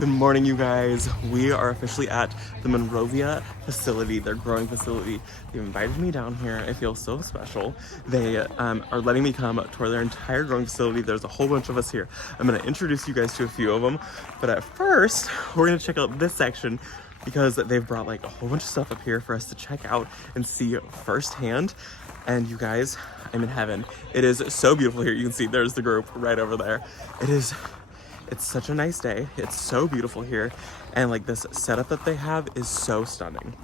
Good morning, you guys. We are officially at the Monrovia facility, their growing facility. They've invited me down here. I feel so special. They are letting me come tour their entire growing facility. There's a whole bunch of us here. I'm going to introduce you guys to a few of them. But at first, we're going to check out this section because they've brought like a whole bunch of stuff up here for us to check out and see firsthand. And you guys, I'm in heaven. It is so beautiful here. You can see there's the group right over there. It's such a nice day. It's so beautiful here. And like this setup that they have is so stunning.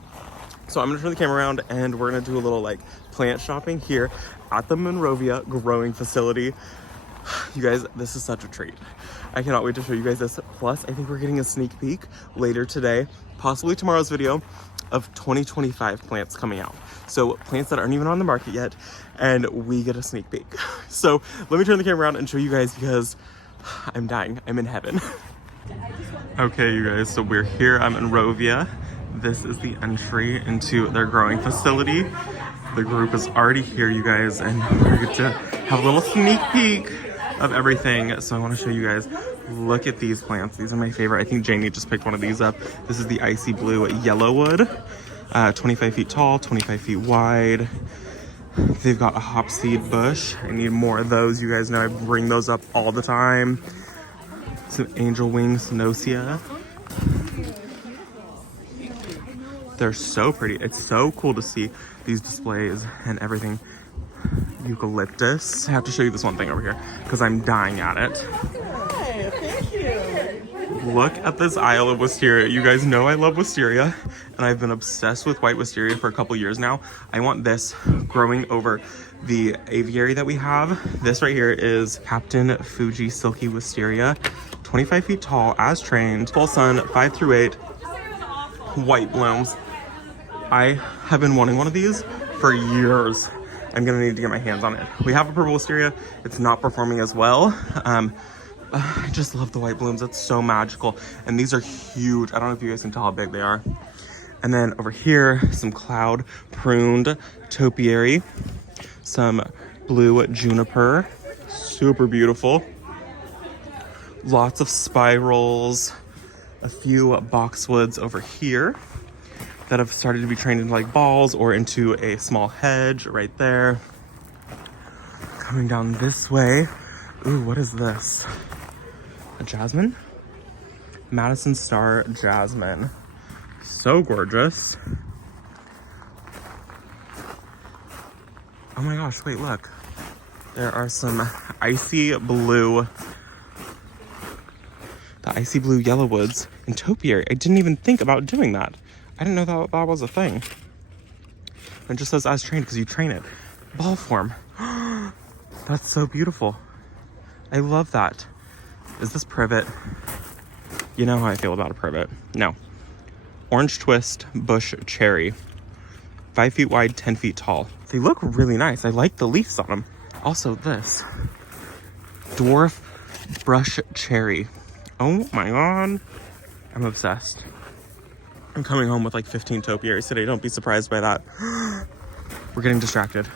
So I'm gonna turn the camera around and we're gonna do a little like plant shopping here at the Monrovia growing facility. You guys, this is such a treat. I cannot wait to show you guys this. Plus, I think we're getting a sneak peek later today, possibly tomorrow's video, of 2025 plants coming out. So plants that aren't even on the market yet, and we get a sneak peek. So let me turn the camera around and show you guys because I'm dying. I'm in heaven. Okay, you guys, so we're here at Monrovia. This is the entry into their growing facility. The group is already here, you guys, and we get to have a little sneak peek of everything. So I want to show you guys, look at these plants. These are my favorite. I think Janie just picked one of these up. This is the icy blue yellowwood, 25 feet tall, 25 feet wide. They've got a hop seed bush. I need more of those. You guys know I bring those up all the time. Some angel wing cenosea. They're so pretty. It's so cool to see these displays and everything. Eucalyptus. I have to show you this one thing over here because I'm dying at it. Hi, thank you. Look at this aisle of wisteria. You guys know I love wisteria, and I've been obsessed with white wisteria for a couple years now. I want this growing over the aviary that we have. This right here is Captain Fuji Silky Wisteria, 25 feet tall, as trained, full sun, 5 through 8, white blooms. I have been wanting one of these for years. I'm gonna need to get my hands on it. We have a purple wisteria. It's not performing as well. I just love the white blooms. It's so magical. And these are huge. I don't know if you guys can tell how big they are. And then over here, some cloud pruned topiary, some blue juniper, super beautiful. Lots of spirals, a few boxwoods over here that have started to be trained into like balls or into a small hedge right there. Coming down this way. Ooh, what is this? A jasmine? Madison Star Jasmine. So gorgeous. Oh my gosh, wait, look. There are some icy blue, the icy blue yellowwoods and topiary. I didn't even think about doing that. I didn't know that that was a thing. It just says as trained because you train it. Ball form. That's so beautiful. I love that. Is this privet? You know how I feel about a privet. No. Orange twist bush cherry. 5 feet wide, 10 feet tall. They look really nice. I like the leaves on them. Also this. Dwarf brush cherry. Oh my god. I'm obsessed. I'm coming home with like 15 topiaries today. Don't be surprised by that. We're getting distracted.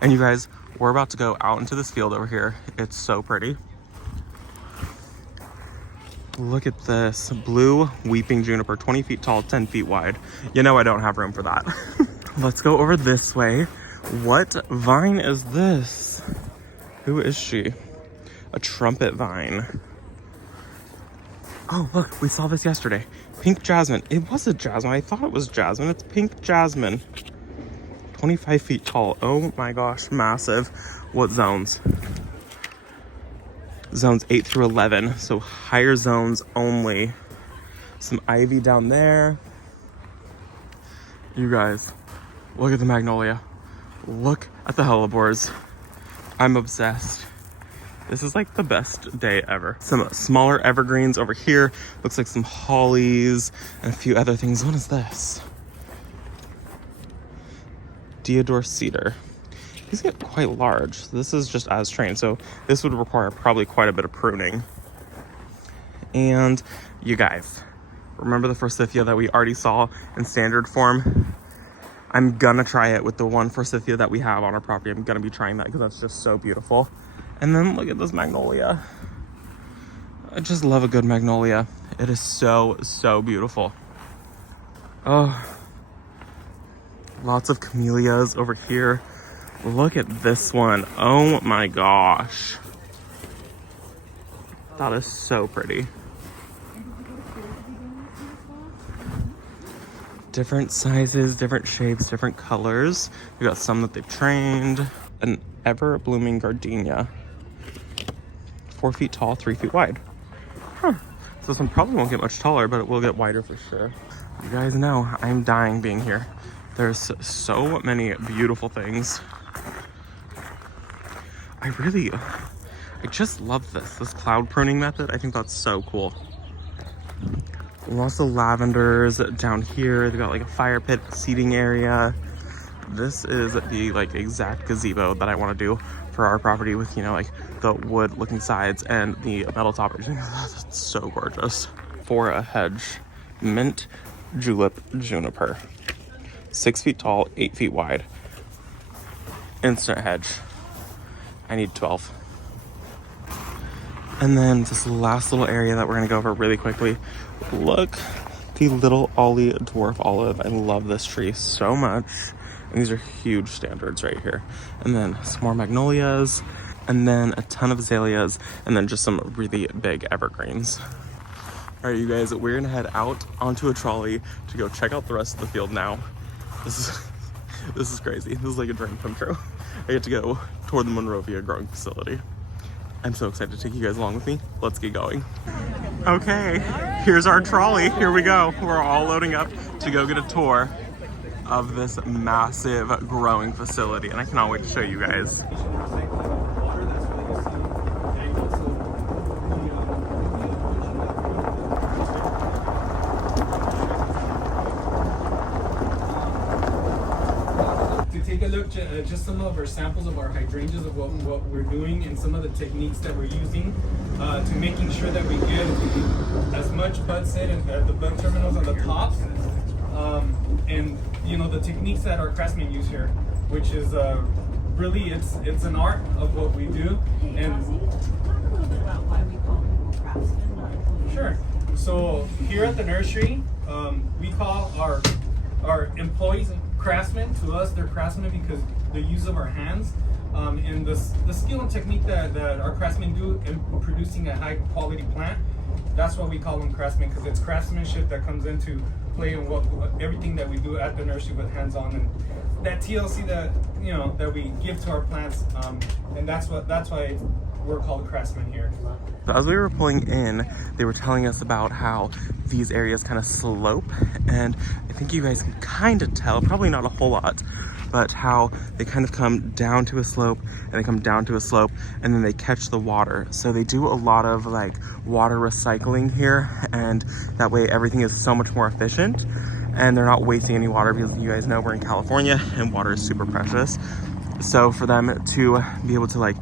And you guys, we're about to go out into this field over here. It's so pretty. Look at this blue weeping juniper, 20 feet tall, 10 feet wide. You know I don't have room for that. Let's go over this way. What vine is this? Who is she? A trumpet vine. Oh, look, we saw this yesterday. Pink jasmine. It was a jasmine. I thought it was jasmine. It's pink jasmine. 25 feet tall. Oh my gosh, massive. What zones? Zones 8 through 11, so higher zones only. Some ivy down there. You guys, look at the magnolia. Look at the hellebores. I'm obsessed. This is like the best day ever. Some smaller evergreens over here. Looks like some hollies and a few other things. What is this? Deodar cedar. These get quite large. This is just as trained, so this would require probably quite a bit of pruning. And you guys, remember the forsythia that we already saw in standard form? I'm gonna try it with the one forsythia that we have on our property. I'm gonna be trying that because that's just so beautiful. And then look at this magnolia. I just love a good magnolia. It is so, so beautiful. Oh, lots of camellias over here. Look at this one. Oh my gosh. That is so pretty. Different sizes, different shapes, different colors. We got some that they've trained. An ever-blooming gardenia. 4 feet tall, 3 feet wide. Huh. So this one probably won't get much taller, but it will get wider for sure. You guys know I'm dying being here. There's so many beautiful things. I just love this cloud pruning method. I think that's so cool. Lots of lavenders down here. They've got like a fire pit seating area. This is the like exact gazebo that I want to do for our property with, you know, like the wood looking sides and the metal top. That's so gorgeous. For a hedge, mint julep juniper. 6 feet tall, 8 feet wide. Instant hedge. I need 12. And then this last little area that we're gonna go over really quickly. Look, the little Ollie dwarf olive. I love this tree so much. And these are huge standards right here. And then some more magnolias, and then a ton of azaleas, and then just some really big evergreens. All right, you guys, we're gonna head out onto a trolley to go check out the rest of the field now. This is crazy. This is like a dream come true. I get to go toward the Monrovia growing facility. I'm so excited to take you guys along with me. Let's get going. Okay, here's our trolley. Here we go. We're all loading up to go get a tour of this massive growing facility, and I cannot wait to show you guys. Take a look, just some of our samples of our hydrangeas, of what we're doing, and some of the techniques that we're using to making sure that we get as much bud set and the bud terminals on the tops, and you know the techniques that our craftsmen use here, which is really it's an art of what we do. And talk a little bit about why we call people craftsmen. Sure. So here at the nursery, we call our employees craftsmen. To us, they're craftsmen because the use of our hands and the skill and technique that our craftsmen do in producing a high quality plant. That's why we call them craftsmen, because it's craftsmanship that comes into play in everything that we do at the nursery with hands-on, and that TLC that that we give to our plants, and that's why we're called craftsmen here. As we were pulling in, they were telling us about how these areas kind of slope, and I think you guys can kind of tell, probably not a whole lot, but how they kind of come down to a slope and they come down to a slope and then they catch the water. So they do a lot of like water recycling here, and that way everything is so much more efficient and they're not wasting any water, because you guys know we're in California and water is super precious. So for them to be able to like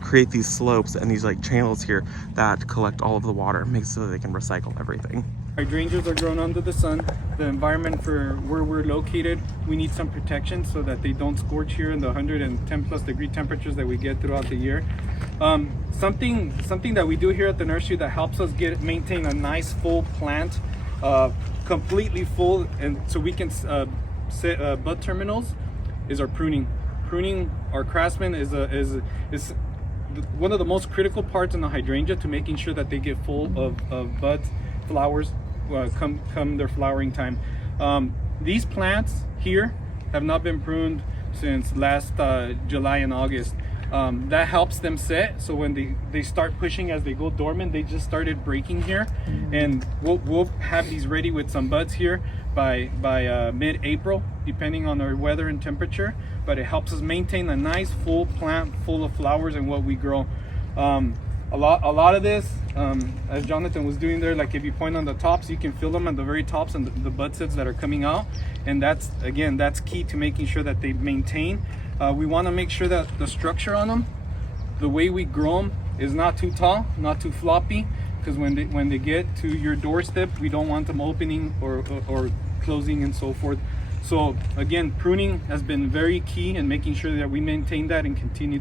create these slopes and these like channels here that collect all of the water makes it so that they can recycle everything. Hydrangeas are grown under the sun. The environment for where we're located, we need some protection so that they don't scorch here in the 110 plus degree temperatures that we get throughout the year. Something that we do here at the nursery that helps us maintain a nice full plant, completely full, and so we can set bud terminals, is our pruning. Pruning, our craftsman is one of the most critical parts in the hydrangea to making sure that they get full of buds, flowers, come their flowering time. These plants here have not been pruned since last July and August. That helps them set, so when they start pushing as they go dormant, they just started breaking here, and we'll have these ready with some buds here by mid-April, depending on our weather and temperature. But it helps us maintain a nice full plant full of flowers and what we grow. A lot of this, as Jonathan was doing there, like if you point on the tops, you can feel them at the very tops and the bud sets that are coming out, and that's key to making sure that they maintain. We want to make sure that the structure on them, the way we grow them, is not too tall, not too floppy, because when they get to your doorstep, we don't want them opening or closing and so forth. So again, pruning has been very key in making sure that we maintain that and continue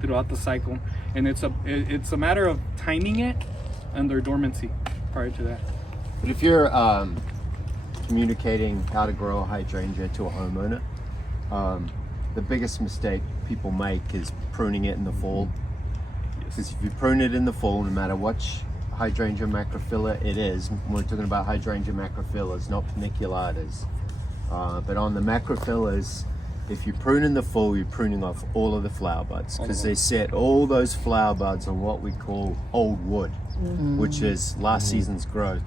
throughout the cycle. And it's a matter of timing it and their dormancy. prior to that. But if you're communicating how to grow a hydrangea to a homeowner, the biggest mistake people make is pruning it in the fall. Because if you prune it in the fall, no matter which hydrangea macrophylla it is, we're talking about hydrangea macrophylla, not paniculatas. But on the macrophyllas, if you prune in the fall, you're pruning off all of the flower buds, because they set all those flower buds on what we call old wood, which is last season's growth.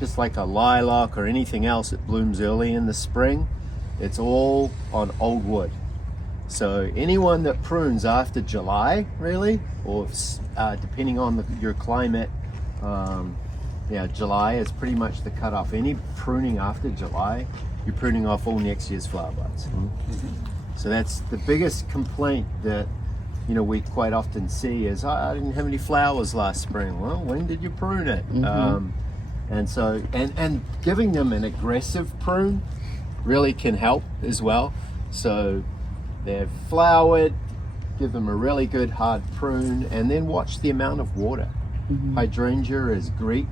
Just like a lilac or anything else that blooms early in the spring, it's all on old wood. So anyone that prunes after July, really, or depending on your climate, July is pretty much the cutoff. Any pruning after July, you're pruning off all next year's flower buds. So that's the biggest complaint that we quite often see is, I didn't have any flowers last spring. Well, when did you prune it? And so and giving them an aggressive prune really can help as well. So they're flowered, give them a really good hard prune, and then watch the amount of water. Hydrangea is Greek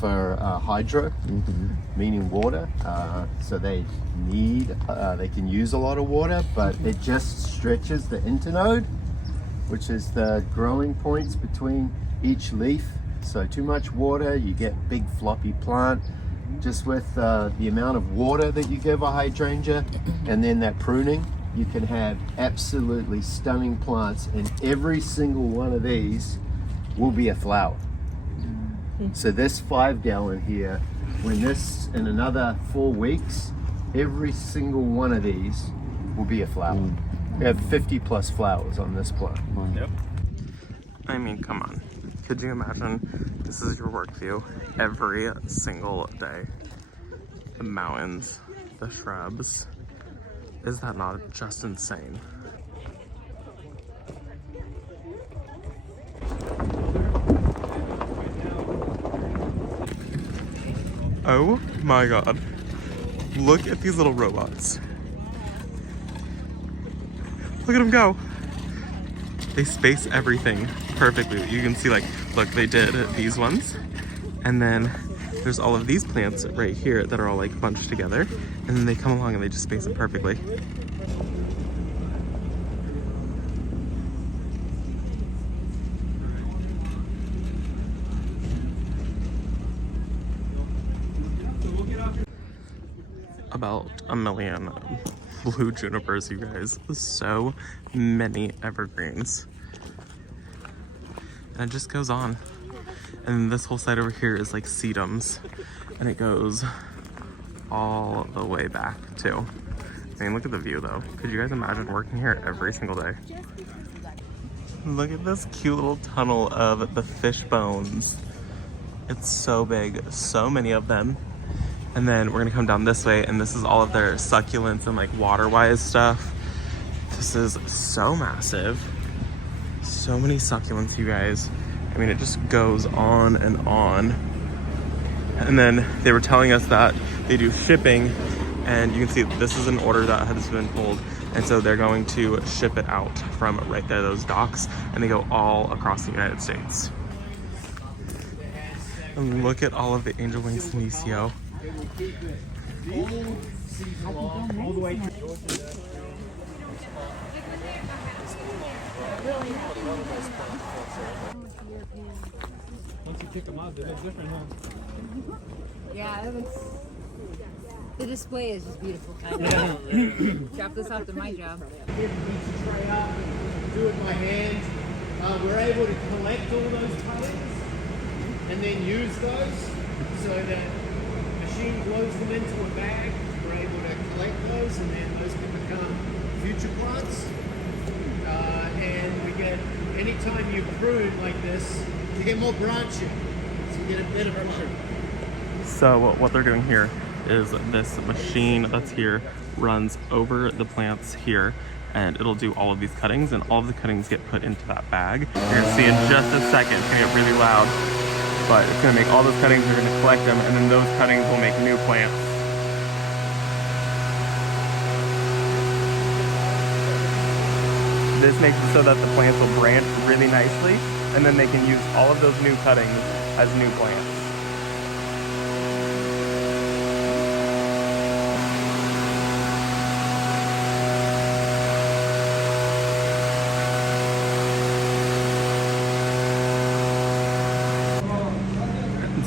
for hydro, meaning water. So they can use a lot of water, but it just stretches the internode, which is the growing points between each leaf. So too much water, you get big floppy plant. Just with the amount of water that you give a hydrangea, and then that pruning, you can have absolutely stunning plants, and every single one of these will be a flower. So this 5 gallon here, when this in another 4 weeks, every single one of these will be a flower. We have 50 plus flowers on this plant. Yep. I mean, come on. Could you imagine this is your work view every single day? The mountains, the shrubs. Is that not just insane? Oh my god. Look at these little robots. Look at them go. They space everything perfectly. You can see, like, look, they did these ones. And then there's all of these plants right here that are all like bunched together. And then they come along and they just space it perfectly. About 1 million blue junipers, you guys. So many evergreens. And it just goes on. And this whole side over here is like sedums. And it goes all the way back too. I mean, look at the view though. Could you guys imagine working here every single day? Look at this cute little tunnel of the fish bones. It's so big, so many of them. And then we're gonna come down this way, and this is all of their succulents and like water-wise stuff. This is so massive. So many succulents, you guys. I mean, it just goes on and on. And then they were telling us that they do shipping, and you can see this is an order that has been pulled. And so they're going to ship it out from right there, those docks, and they go all across the United States. And look at all of the angel wing senecio. Once you kick them out, they look different, huh? Yeah, it looks. The display is just beautiful. Drop this off to my job. Tray up, do it by hand. We're able to collect all those cuttings and then use those so that machine blows them into a bag. We're able to collect those, and then those can become future plants. And we get, anytime you prune like this, you get more branching. So you get a better plant. So what they're doing here is this machine that's here runs over the plants here, and it'll do all of these cuttings, and all of the cuttings get put into that bag. You're gonna see in just a second, it's gonna get really loud, but it's gonna make all those cuttings, we're gonna collect them, and then those cuttings will make new plants. This makes it so that the plants will branch really nicely, and then they can use all of those new cuttings as new plants.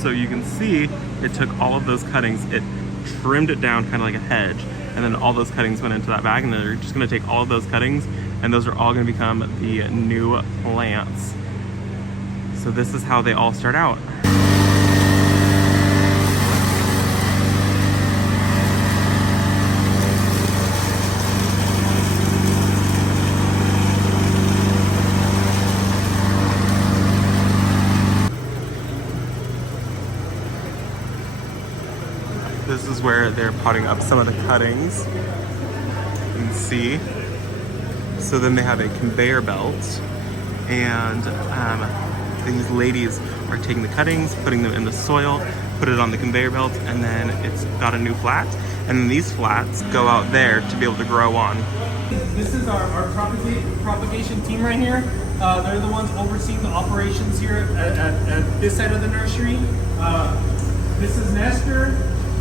So you can see it took all of those cuttings, it trimmed it down kind of like a hedge, and then all those cuttings went into that bag, and they're just going to take all of those cuttings and those are all going to become the new plants. So this is how they all start out. This is where they're potting up some of the cuttings. You can see. So then they have a conveyor belt, and these ladies are taking the cuttings, putting them in the soil, put it on the conveyor belt, and then it's got a new flat. And then these flats go out there to be able to grow on. This is our propagation team right here. They're the ones overseeing the operations here at this side of the nursery. This is Nestor,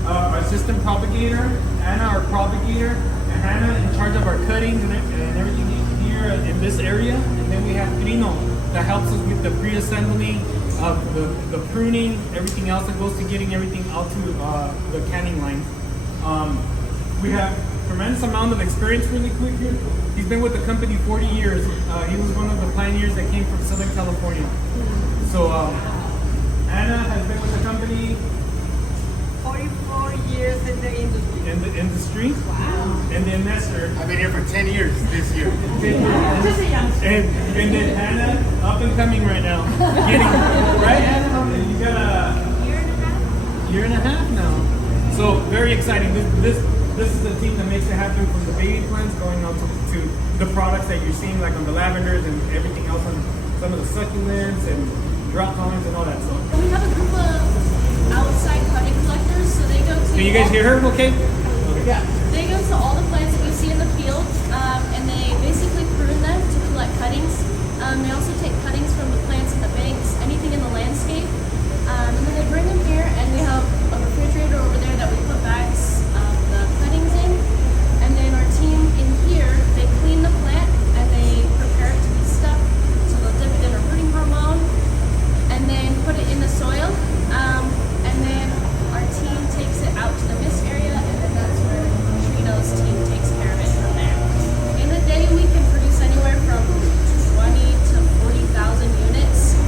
our assistant propagator, Anna, our propagator, and Hannah in charge of our cuttings and everything here in this area. And then we have Trino that helps us with the pre-assembly of the pruning, everything else that goes to getting everything out to the canning line. We have tremendous amount of experience really quick here. He's been with the company 40 years. He was one of the pioneers that came from Southern California. So Anna has been with the company 44 years in the industry. in the industry. Wow. And then Nestor. I've been here for 10 years this year. 10 years. Just a youngster. And then Hannah, up and coming right now. Getting, right Hannah? You got a year and a half now. So very exciting. This is the team that makes it happen, from the baby plants going on to the products that you're seeing, like on the lavenders and everything else, on some of the succulents and drought tolerance and all that stuff. We have a group of outside cutting collectors, so they go to. Can you guys hear her? Okay. Yeah. They go to all the plants that you see in the field, and they basically prune them to collect cuttings. They also take cuttings from the plants in the banks, anything in the landscape, and then they bring them here, and we have a refrigerator over there that we put bags of the cuttings in, and then our team in here, they clean the plant and they prepare it to be stuffed. So they'll dip it in a rooting hormone, and then put it in the soil, and then our team takes it out to the mist area, and then that's where Trino's team takes care of it from there. In a day, we can produce anywhere from 20 to 40,000 units,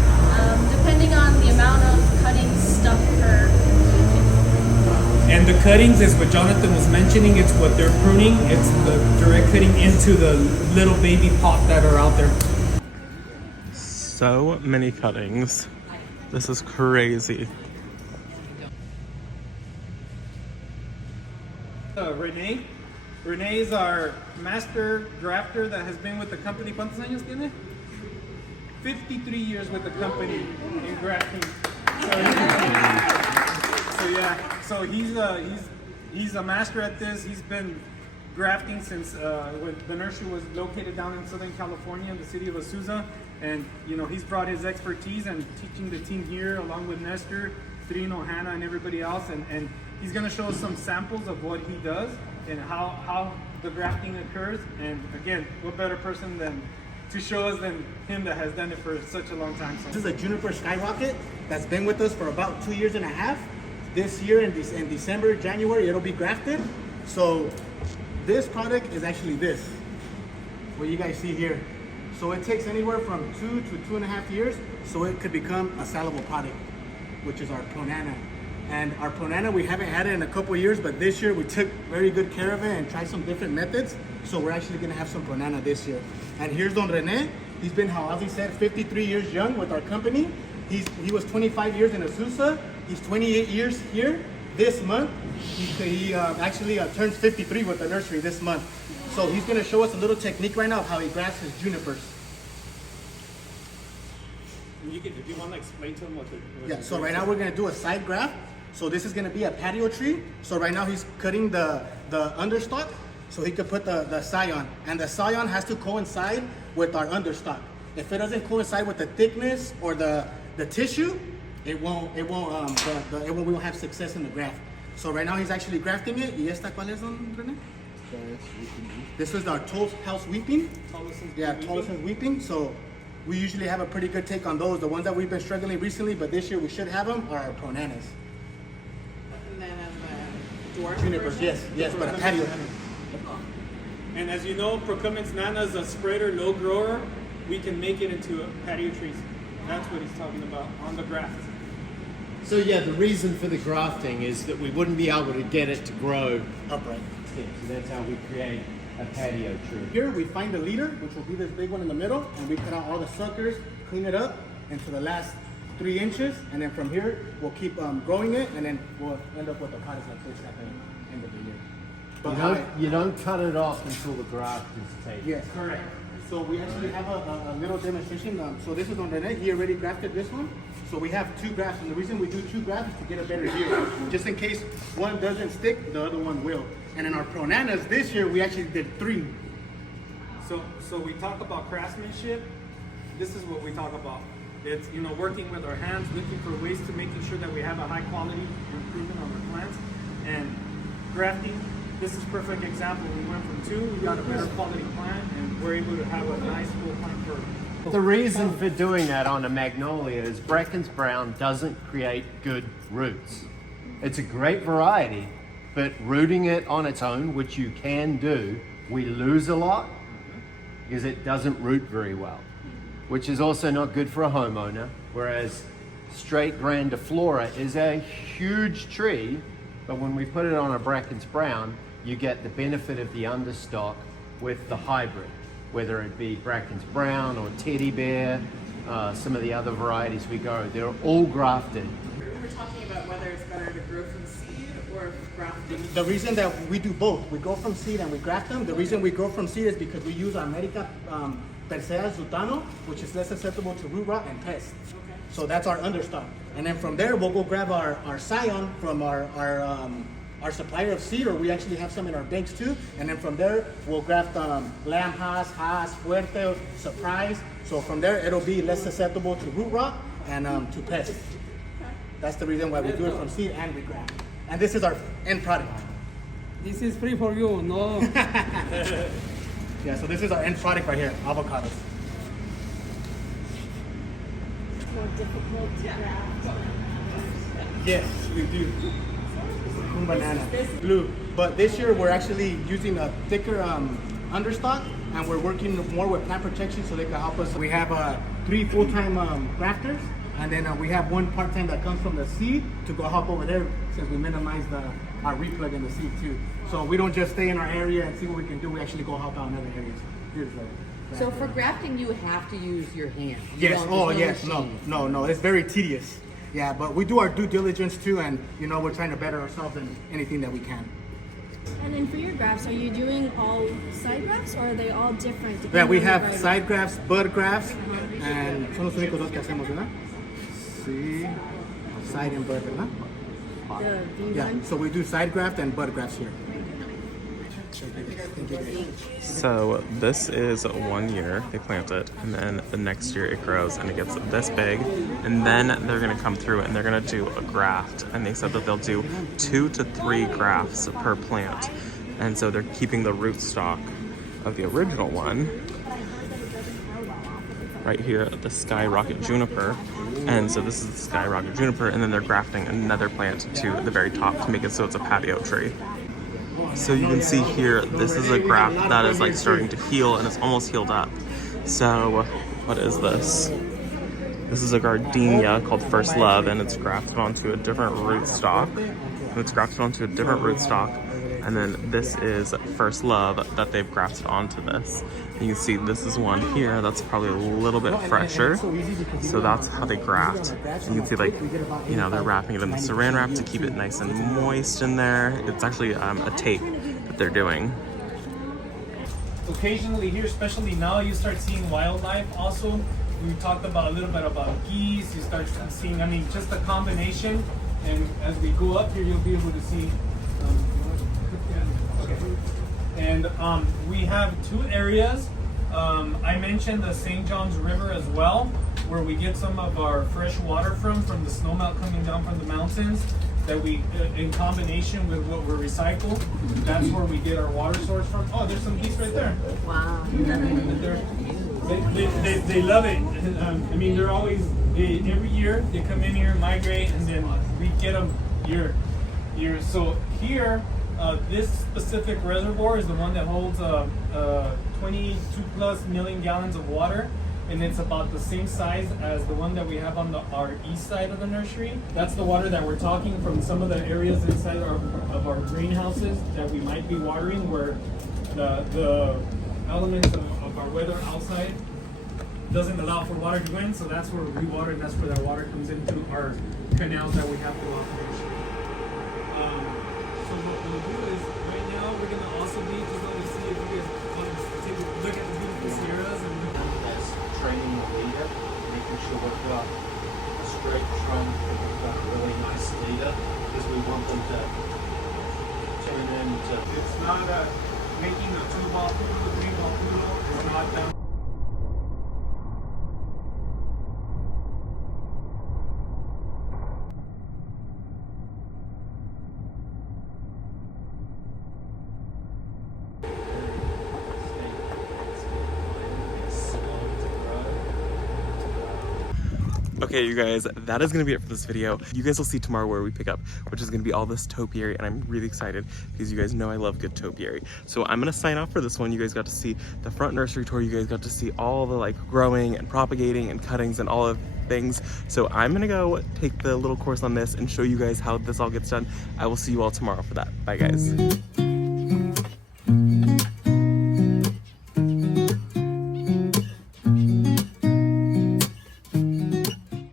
depending on the amount of cuttings stuff per unit. And the cuttings is what Jonathan was mentioning. It's what they're pruning. It's the direct cutting into the little baby pot that are out there. So many cuttings. This is crazy. Renee is our master grafter that has been with the company. ¿Cuántos años tiene? 53 years with the company in grafting. So he's a master at this. He's been grafting since when the nursery was located down in Southern California in the city of Azusa, and he's brought his expertise and teaching the team here along with Nestor, Trino, Hannah, and everybody else, and he's going to show us some samples of what he does and how the grafting occurs. And again, what better person to show us than him that has done it for such a long time. So. This is a juniper skyrocket that's been with us for about 2 years and a half. This year in December, January, it'll be grafted. So this product is actually this, what you guys see here. So it takes anywhere from 2 to 2.5 years, so it could become a sellable product, which is our Pronana. And our Pronana, we haven't had it in a couple of years, but this year we took very good care of it and tried some different methods. So we're actually gonna have some Pronana this year. And here's Don Rene. He's been, how Ozzy said, 53 years young with our company. He was 25 years in Azusa. He's 28 years here this month. He actually turns 53 with the nursery this month. So he's gonna show us a little technique right now of how he grafts his junipers. If you want to explain to him what Yeah, so right now we're gonna do a side graft. So this is gonna be a patio tree. So right now he's cutting the understock so he could put the scion. And the scion has to coincide with our understock. If it doesn't coincide with the thickness or the tissue, we won't have success in the graft. So right now he's actually grafting it. ¿Y esta cuál es, don René? This is our tall house weeping. Tollison's weeping. So we usually have a pretty good take on those. The ones that we've been struggling recently, but this year we should have them, are our pronanas. And then dwarf Junipers, yes, but a patio. And as you know, Procurment's Nana is a spreader, low grower. We can make it into a patio trees. That's what he's talking about on the graft. So yeah, the reason for the grafting is that we wouldn't be able to get it to grow Upright. Yeah, so that's how we create a patio tree. Here we find the leader, which will be this big one in the middle, and we cut out all the suckers, clean it up into the last 3 inches, and then from here we'll keep growing it, and then we'll end up with the potters like this at the end of the year. But You don't cut it off until the graft is taken. yes, correct. So we actually have a little demonstration. So this is on René. He already grafted this one. So we have 2 grafts, and the reason we do 2 grafts is to get a better yield. Just in case one doesn't stick, the other one will. And in our pronanas this year, we actually did 3. So we talk about craftsmanship. This is what we talk about. It's, you know, working with our hands, looking for ways to making sure that we have a high quality improvement on our plants. And grafting, this is a perfect example. We went from 2, we got a better quality plant, and we're able to have a nice full plant for. The reason for doing that on a magnolia is Bracken's Brown doesn't create good roots. It's a great variety, but rooting it on its own, which you can do, we lose a lot because it doesn't root very well, which is also not good for a homeowner. Whereas straight grandiflora is a huge tree, but when we put it on a Bracken's Brown, you get the benefit of the understock with the hybrid, whether it be Bracken's Brown or Teddy Bear, some of the other varieties we grow, they're all grafted. We're talking about whether it's better to grow from seed or grafting. The reason that we do both, we grow from seed and we graft them. The reason we grow from seed is because we use our Medica Persea Zutano, which is less susceptible to root rot and pests. Okay. So that's our understock. And then from there, we'll go grab our scion from our supplier of seed, or we actually have some in our banks too. And then from there, we'll graft Lamb Haas, Fuerte, Surprise. So from there, it'll be less susceptible to root rot and to pests. That's the reason why we do it from seed and we graft. And this is our end product. This is free for you, no? Yeah, so this is our end product right here, avocados. More difficult to graft. Yes, we do. Banana, blue. But this year we're actually using a thicker understock, and we're working more with plant protection so they can help us. We have 3 full-time grafters, and then we have 1 part-time that comes from the seed to go help over there, since we minimize our replug in the seed too. So we don't just stay in our area and see what we can do. We actually go help out in other areas. Here's the So for grafting, you have to use your hand. yes. Oh, yes. No. It's very tedious. Yeah, but we do our due diligence too, and you know, we're trying to better ourselves in anything that we can. And then for your grafts, are you doing all side grafts or are they all different? Yeah, we depending on the have variety? side grafts, bud grafts, and son los únicos dos que hacemos, ¿verdad? Sí, side and bud, ¿verdad? The V1? Yeah, so we do side graft and bud grafts here. So this is 1 year, they plant it, and then the next year it grows and it gets this big, and then they're gonna come through and they're gonna do a graft, and they said that they'll do 2 to 3 grafts per plant, and so they're keeping the root stock of the original one right here, the Skyrocket Juniper, and so this is the Skyrocket Juniper, and then they're grafting another plant to the very top to make it so it's a patio tree. So you can see here, this is a graft that is like starting to heal and it's almost healed up. So what is this? This is a gardenia called First Love, and it's grafted onto a different rootstock. And then this is First Love that they've grafted onto this. You can see this is one here that's probably a little bit fresher. So that's how they graft. And you can see, like, you know, they're wrapping it in the saran wrap to keep it nice and moist in there. It's actually a tape that they're doing. Occasionally here, especially now, you start seeing wildlife also. We talked about a little bit about geese. You start seeing, I mean, just a combination. And as we go up here, you'll be able to see. And we have 2 areas. I mentioned the St. John's River as well. where we get some of our fresh water from the snowmelt coming down from the mountains that we, in combination with what we recycle, that's where we get our water source from. Oh, there's some geese right there. Wow. They love it. I mean, they're always, every year they come in here, migrate, and then we get them year. So here, this specific reservoir is the one that holds 22 plus million gallons of water, and it's about the same size as the one that we have on our east side of the nursery. That's the water that we're talking from some of the areas inside of our greenhouses that we might be watering, where the elements of our weather outside doesn't allow for water to go in, so that's where we water, and that's where that water comes into our canals that we have throughout the nursery. So what we'll do is, right now, we're going to also be, just let me see if you guys want to take a look at the beautiful sierras. And As training the leader, making sure we've got a straight trunk, and we've got a really nice leader, because we want them to turn into. it's not making a 2-ball poodle, 3-ball poodle. It's not down. Okay, you guys, that is gonna be it for this video. You guys will see tomorrow where we pick up, which is gonna be all this topiary, and I'm really excited because you guys know I love good topiary. So I'm gonna sign off for this one. You guys got to see the front nursery tour. You guys got to see all the like growing and propagating and cuttings and all of things. So I'm gonna go take the little course on this and show you guys how this all gets done. I will see you all tomorrow for that. Bye guys.